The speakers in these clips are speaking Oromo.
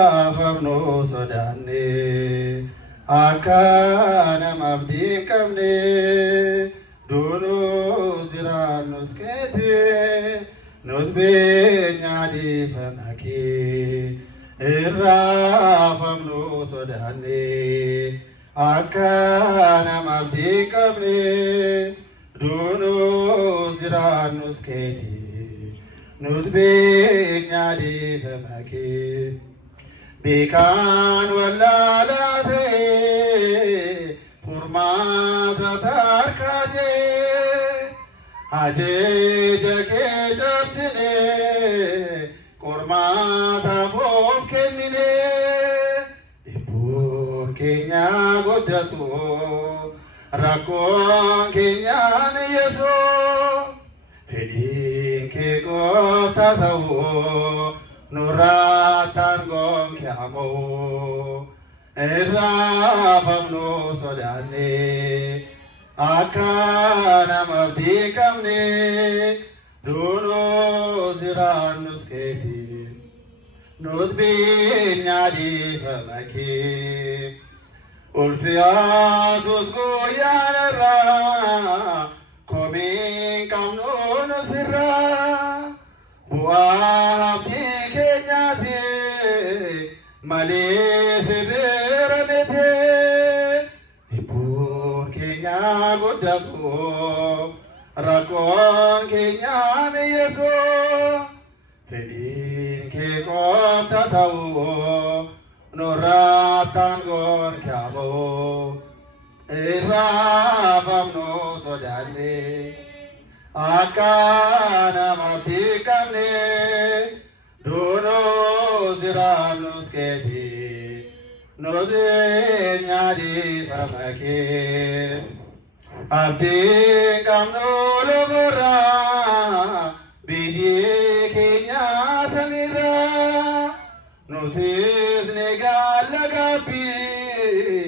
Afamno sodaanne akka namaaf diigamne duunuu jiraannus keete nus beenyaa dhiifama kee irraa afamno sodaanne akka namaaf diigamne duunuu jiraannus keete nus beenyaa dhiifama kee. Beekan wallaalate furmaata tarkaate ajeja kee cabsine qormaata foof kennine dhibbuun keenya guddatu rakkoon keenya miyyeessu fedhiin kee gooftaa ta'u nurraataan gonkeamo irraafamnu sodaanne akka namaaf diigamne duunuu jiraannus keete nus beenyaa dhiifama kee ulfiyaatus guyyaan irraa komii qabnu nus irraa bu'aa malee sebeera mete dhibbuun keenya guddatu rakkoon keenya miyyeessu fedhiin kee gooftaa ta'u nurraataan gonkeamo irraafamnu sodaanne akka namaaf diigamne duunuu jiraannus keete nus beenyaa dhiifama kee abdiin qabnu lafarraa biyyi keenya samiirraa nutis ni gaalla gabbii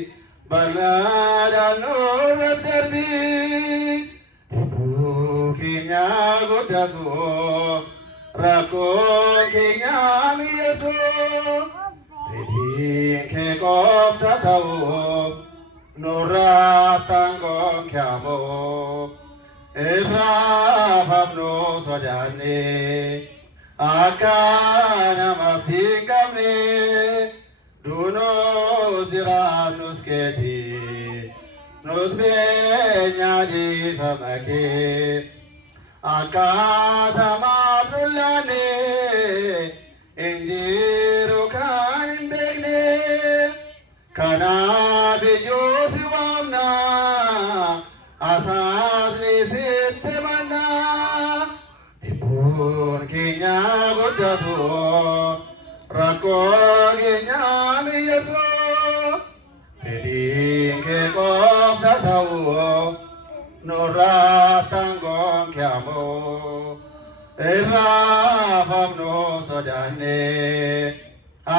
bal'aadhaan nurra darbii dhibbuu keenya guddatu rakkoon keenya miyyeessu fedhiin kee gooftaa ta'u nurraataan gonkeamo irraafamnu sodaanne akka namaaf diigamne duunuu jiraannus keete nus beenyaa dhiifama kee akkaataa maaddullaane injiru kan hin beekne kanaaf iyyuu si waamna asaasni sitti manna dhibbuun keenya guddatu rakkoon keenya miyyeessu fedhiin kee gooftaa ta'u nurraataan gonkeamo irraafamnu sodaanne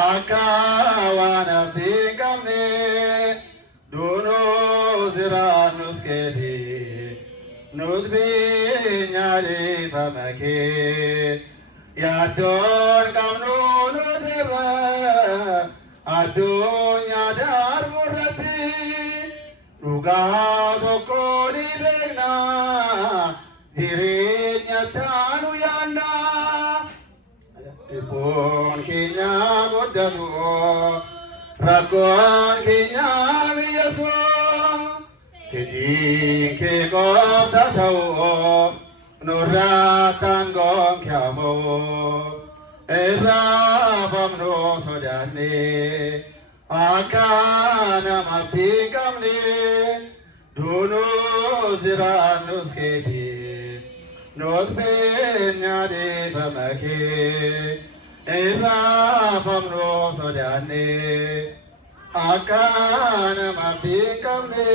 akka waan abdii qabne duunuu jiraannus keete nus beenyaa dhiifama kee yaaddoon qabnu nutirra addunyaa darburratti dhugaa tokko ni beekna jireenya taanu yaanna dhibbuun keenya guddatu rakkoon keenya miyyeessu fedhiin kee gooftaa ta'u nurraataan gonkeamo irraafamnu sodaanne akka namaaf diigamne duunuu jiraannus keete nus beenyaa dhiifama kee irraafamnu sodaanne akka namaaf diigamne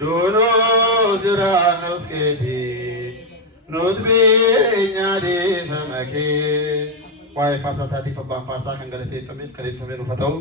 duunuu jiraannus keete nus beenyaa dhiifama kee waa'ee faarsaa isaatiif abbaan faarsaa kan galateeffameef kadheffameen uffata ta'u